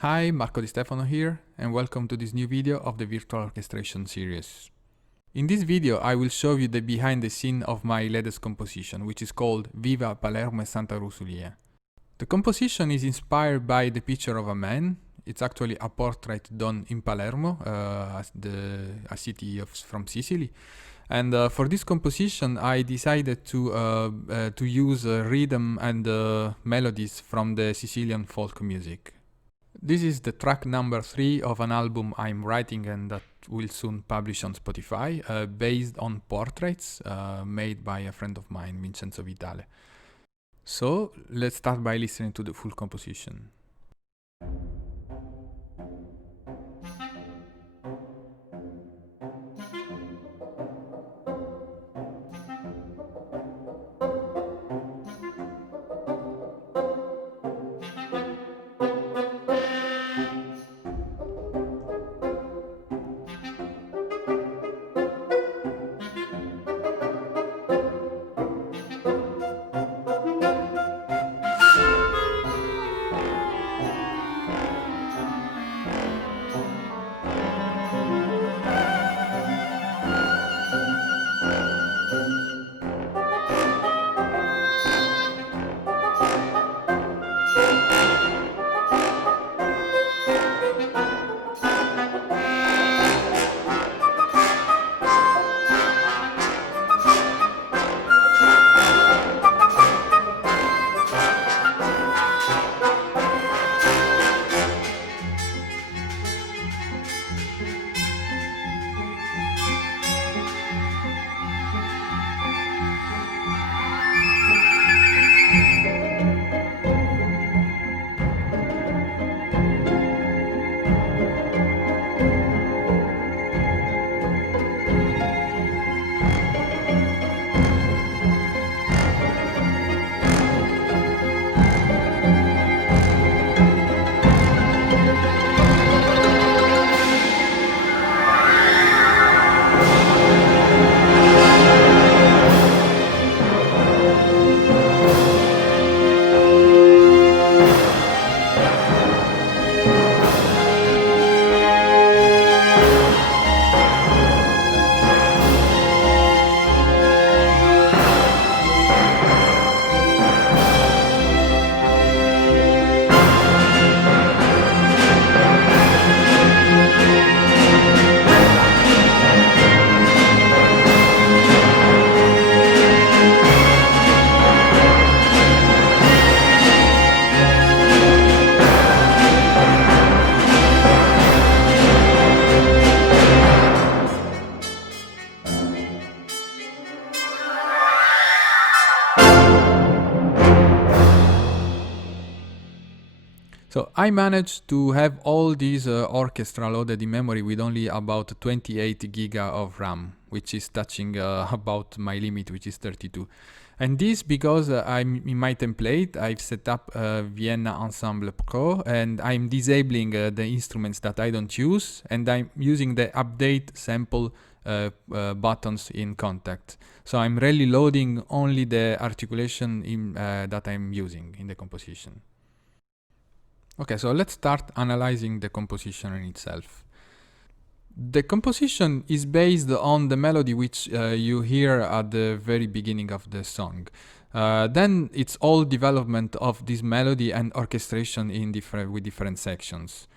Hi, Marco Di Stefano here, and welcome to this new video of the Virtual Orchestration series. In this video I will show you the behind the scene of my latest composition, which is called Viva Palermo e Santa Rusulia. The composition is inspired by the picture of a man. It's actually a portrait done in Palermo, a city from Sicily. And for this composition I decided to use rhythm and melodies from the Sicilian folk music. This is the track number 3 of an album I'm writing and that will soon publish on Spotify, based on portraits made by a friend of mine, Vincenzo Vitale. So let's start by listening to the full composition. So I managed to have all these orchestra loaded in memory with only about 28 giga of RAM, which is touching about my limit, which is 32. And this because I'm in my template, I've set up Vienna Ensemble Pro, and I'm disabling the instruments that I don't use, and I'm using the update sample buttons in Contact. So I'm really loading only the articulation that I'm using in the composition. Okay, so let's start analyzing the composition in itself. The composition is based on the melody which you hear at the very beginning of the song. Then it's all development of this melody and orchestration with different sections.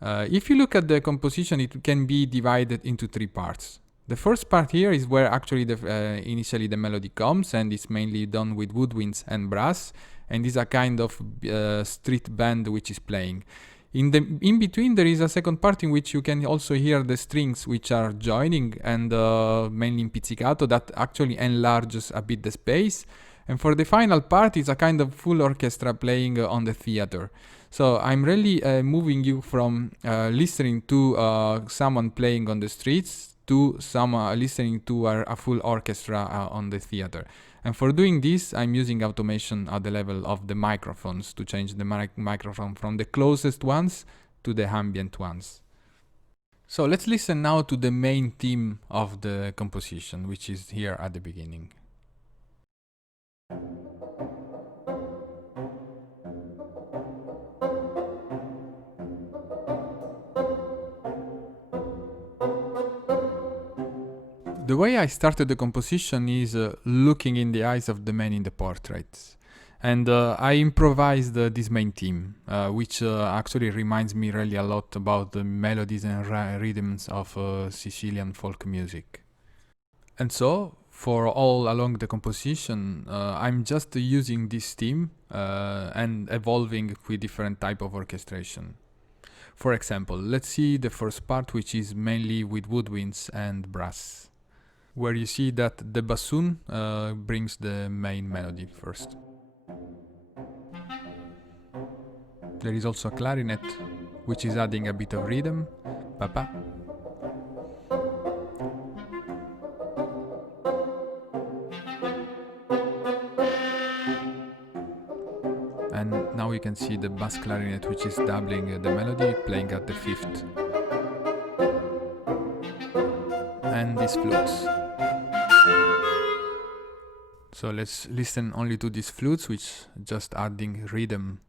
If you look at the composition, it can be divided into 3 parts. The first part here is where actually initially the melody comes, and it's mainly done with woodwinds and brass, and is a kind of street band which is playing. In between there is a second part in which you can also hear the strings which are joining, and mainly in pizzicato, that actually enlarges a bit the space. And for the final part it's a kind of full orchestra playing on the theater. So I'm really moving you from listening to someone playing on the streets to some listening to a full orchestra on the theater. And for doing this, I'm using automation at the level of the microphones to change the microphone from the closest ones to the ambient ones. So let's listen now to the main theme of the composition, which is here at the beginning. The way I started the composition is looking in the eyes of the man in the portraits. And I improvised this main theme, which actually reminds me really a lot about the melodies and rhythms of Sicilian folk music. And so, for all along the composition, I'm just using this theme and evolving with different type of orchestration. For example, let's see the first part, which is mainly with woodwinds and brass, where you see that the bassoon brings the main melody first. There is also a clarinet, which is adding a bit of rhythm, pa-pa. And now you can see the bass clarinet, which is doubling the melody, playing at the fifth. And these flutes. So let's listen only to these flutes, which just adding rhythm.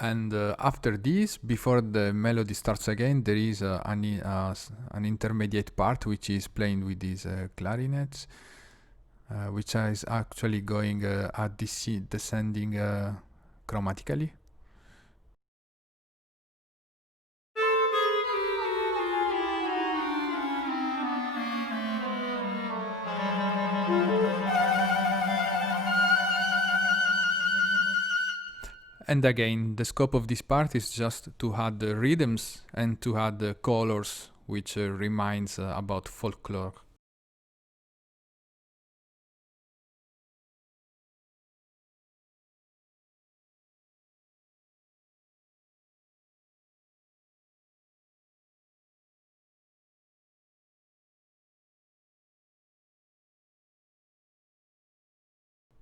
And after this, before the melody starts again, there is an intermediate part which is playing with these clarinets, which is actually going at descending chromatically. And again, the scope of this part is just to add the rhythms and to add the colors, which reminds about folklore.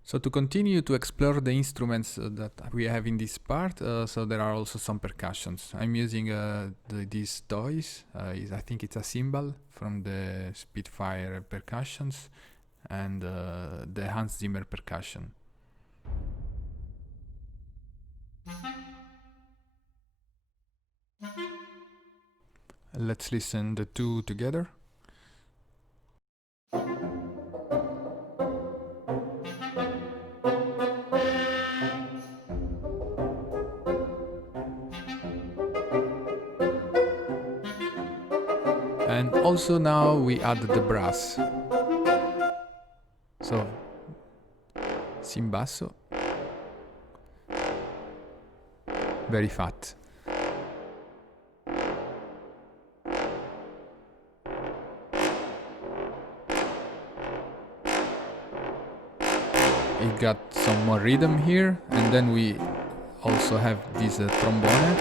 So to continue to explore the instruments that we have in this part, so there are also some percussions. I'm using these toys. I think it's a cymbal from the Spitfire Percussions and the Zimmer percussion. Let's listen the two together. And also now we add the brass. So, simbasso, very fat. It got some more rhythm here, and then we also have this trombone.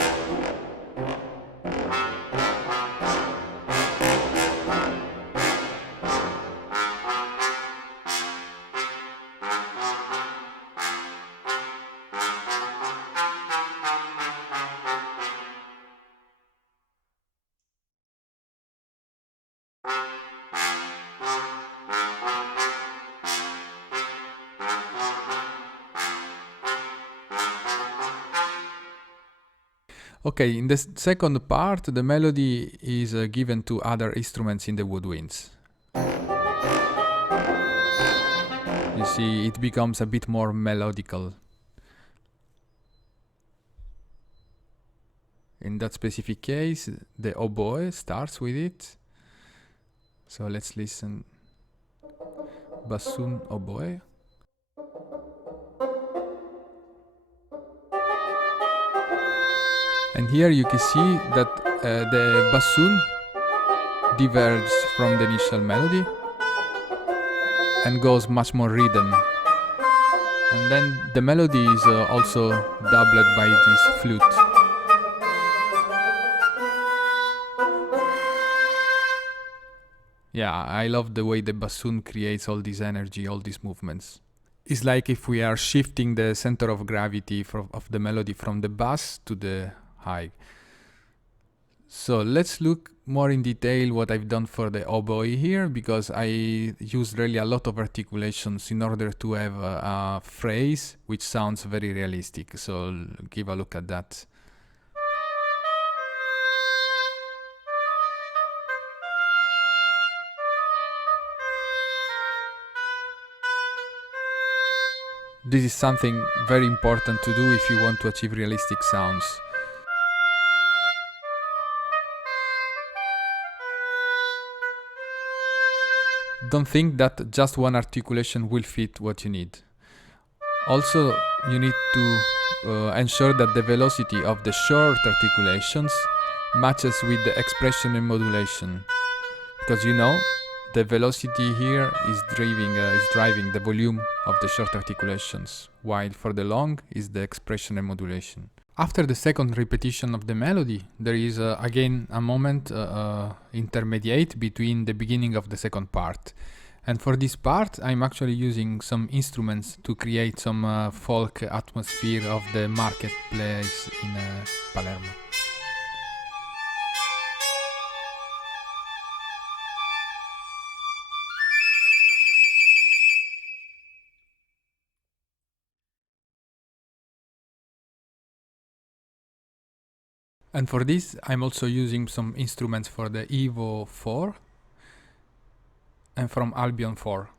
Okay, in the second part, the melody is given to other instruments in the woodwinds. You see, it becomes a bit more melodical. In that specific case, the oboe starts with it. So let's listen. Bassoon, oboe. And here you can see that the bassoon diverges from the initial melody and goes much more rhythm. And then the melody is also doubled by this flute. Yeah, I love the way the bassoon creates all this energy, all these movements. It's like if we are shifting the center of gravity of the melody from the bass to the high. So let's look more in detail what I've done for the oboe here, because I used really a lot of articulations in order to have a phrase which sounds very realistic. So give a look at that. This is something very important to do if you want to achieve realistic sounds. Don't think that just one articulation will fit what you need. Also, you need to ensure that the velocity of the short articulations matches with the expression and modulation, because you know the velocity here is driving the volume of the short articulations, while for the long is the expression and modulation. After the second repetition of the melody, there is again a moment intermediate between the beginning of the second part. And for this part, I'm actually using some instruments to create some folk atmosphere of the marketplace in Palermo. And for this, I'm also using some instruments for the EVO 4 and from Albion 4.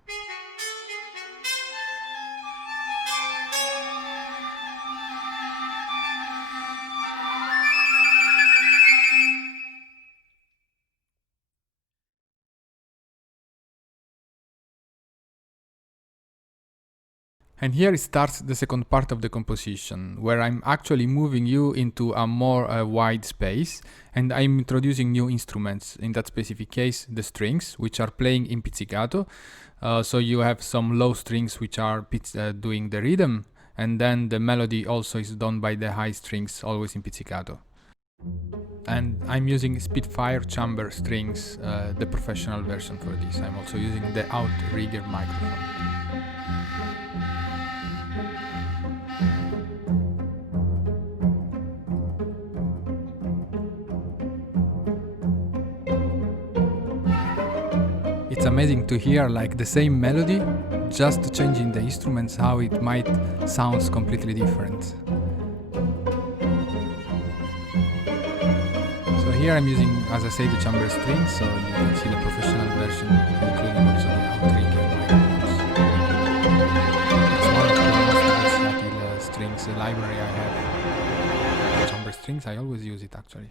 And here starts the second part of the composition, where I'm actually moving you into a more wide space, and I'm introducing new instruments. In that specific case, the strings, which are playing in pizzicato. So you have some low strings which are doing the rhythm, and then the melody also is done by the high strings, always in pizzicato. And I'm using Spitfire chamber strings, the professional version for this. I'm also using the outrigger microphone. It's amazing to hear like the same melody, just changing the instruments, how it might sound completely different. So here I'm using, as I say, the chamber strings, so you can see the professional version, including also the outrigger microphones. It's one of the most versatile strings library I have. Chamber strings, I always use it actually.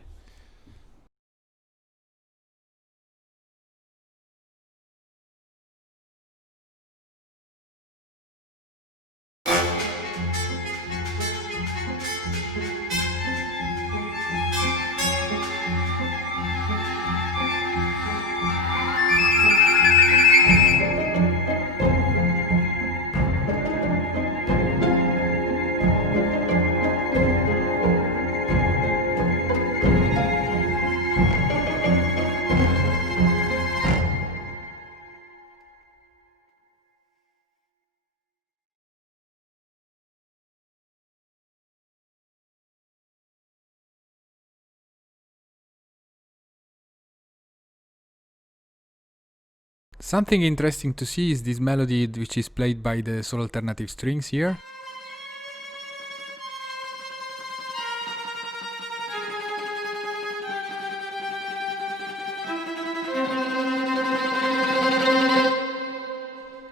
Something interesting to see is this melody which is played by the solo alternative strings here.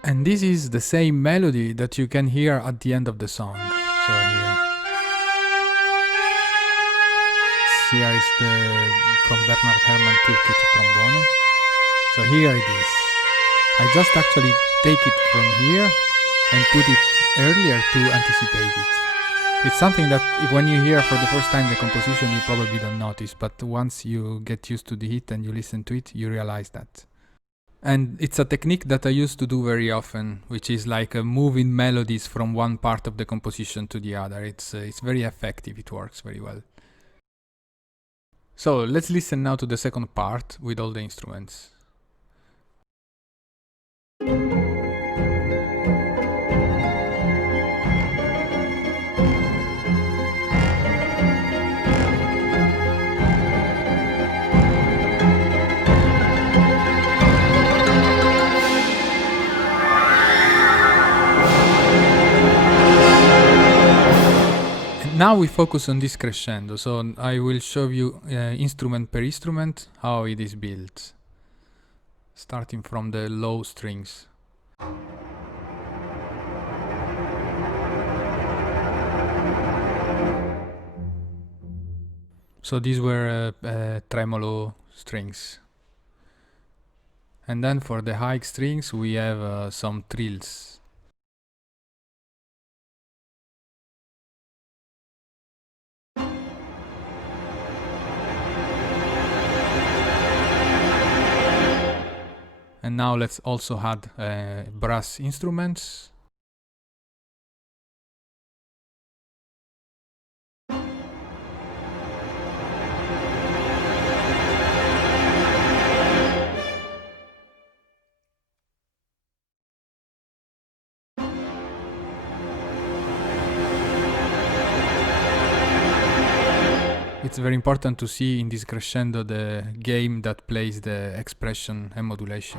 And this is the same melody that you can hear at the end of the song. So here is the from Bernard Herrmann toolkit trombone. So here it is. I just actually take it from here and put it earlier to anticipate it. It's something that when you hear for the first time the composition you probably don't notice, but once you get used to the hit and you listen to it, you realize that. And it's a technique that I used to do very often, which is like moving melodies from one part of the composition to the other. It's very effective, it works very well. So let's listen now to the second part with all the instruments. Now we focus on this crescendo, so I will show you instrument per instrument how it is built, starting from the low strings. So these were tremolo strings. And then for the high strings we have some trills. And now let's also add brass instruments. It's very important to see in this crescendo the game that plays the expression and modulation.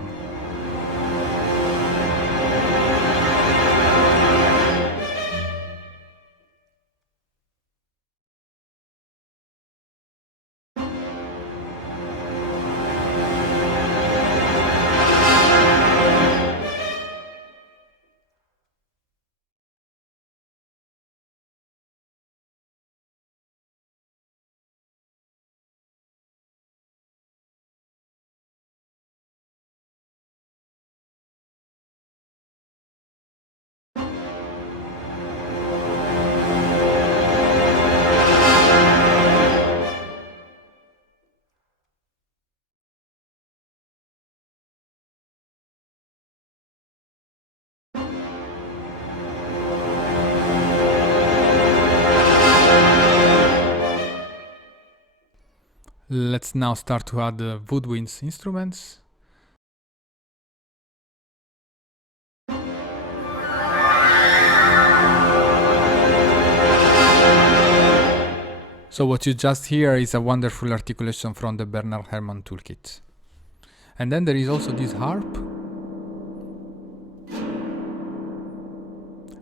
Let's now start to add Woodwinds instruments. So what you just hear is a wonderful articulation from the Bernard Herrmann toolkit. And then there is also this harp,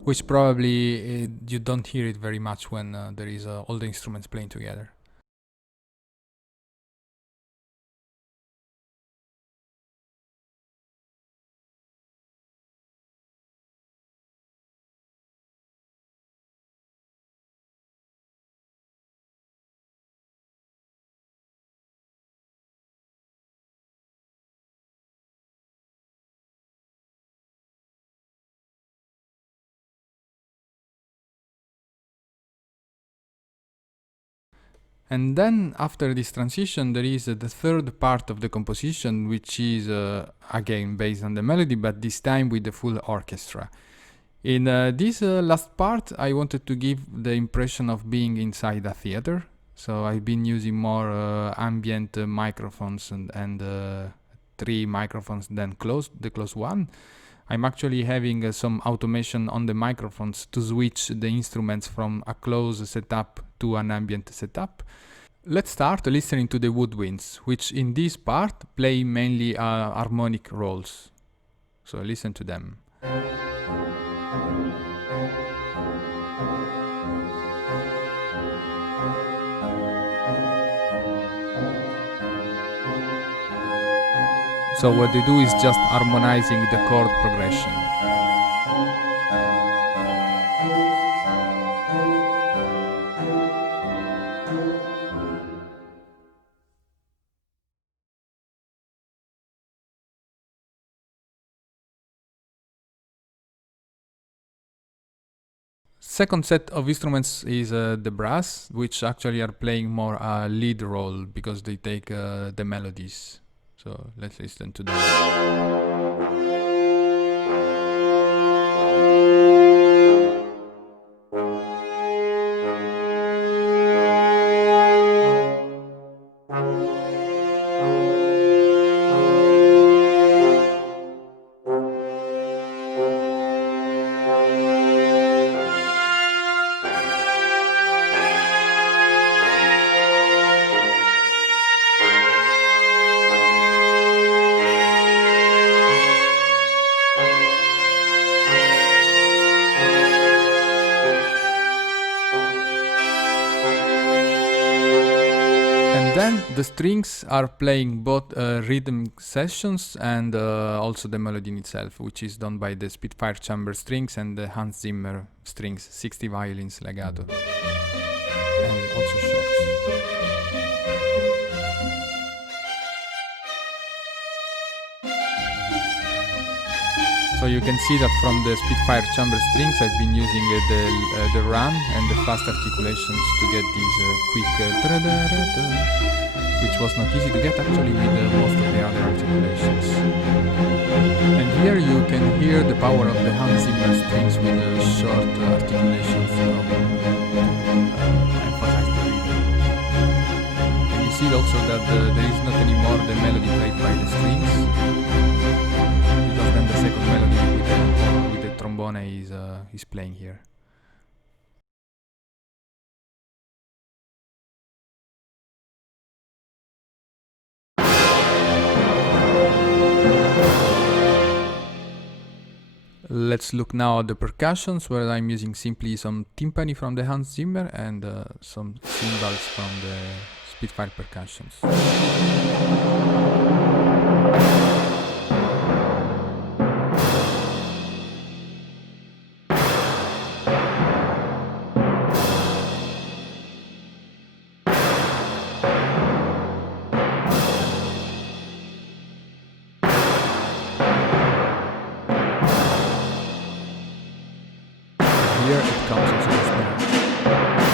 which probably you don't hear it very much when there is all the instruments playing together. And then after this transition there is the third part of the composition, which is again based on the melody, but this time with the full orchestra. In this last part I wanted to give the impression of being inside a theater, so I've been using more ambient microphones and 3 microphones than the closed one. I'm actually having some automation on the microphones to switch the instruments from a closed setup to an ambient setup. Let's start listening to the Woodwinds, which in this part play mainly harmonic roles. So listen to them. So what they do is just harmonizing the chord progression. Second set of instruments is the brass, which actually are playing more a lead role because they take the melodies. So let's listen to them. Then the strings are playing both rhythm sessions and also the melody in itself, which is done by the Spitfire chamber strings and the Hans Zimmer strings, 60 violins legato, and also shorts. So you can see that from the Spitfire chamber strings I've been using the run and the fast articulations to get these quick which was not easy to get actually with most of the other articulations. And here you can hear the power of the Hans Zimmer strings with the short articulations from emphasize the rhythm. And you see also that there is not anymore the melody played by the strings, because then the second melody with the trombone is playing here. Let's look now at the percussions, where I'm using simply some timpani from the Hans Zimmer and some cymbals from the Spitfire Percussions. Here it comes also the snare,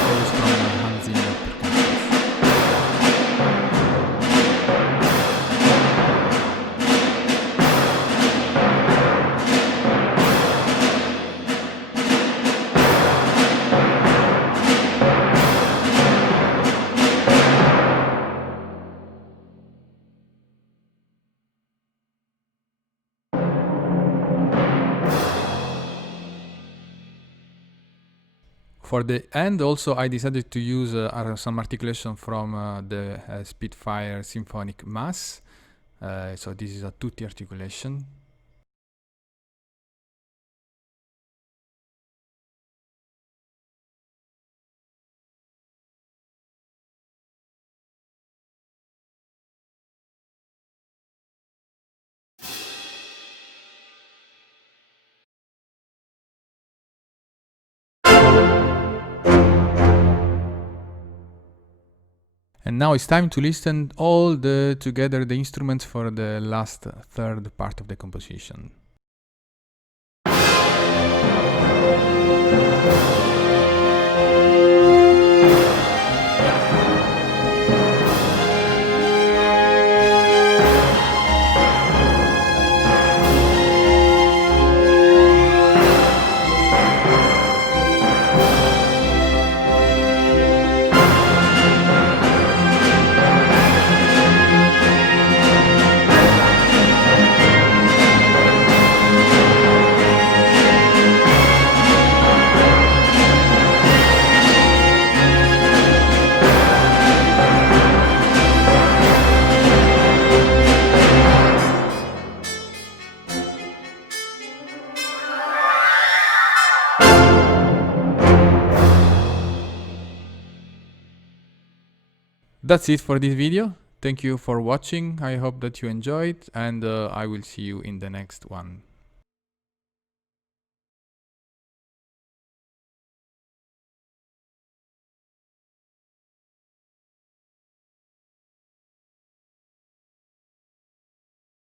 always from Hans Zimmer percussions. For the end also I decided to use some articulation from the Spitfire Symphonic Masse. So this is a tutti articulation. And now it's time to listen all together the instruments for the last third part of the composition. That's it for this video. Thank you for watching. I hope that you enjoyed, and I will see you in the next one.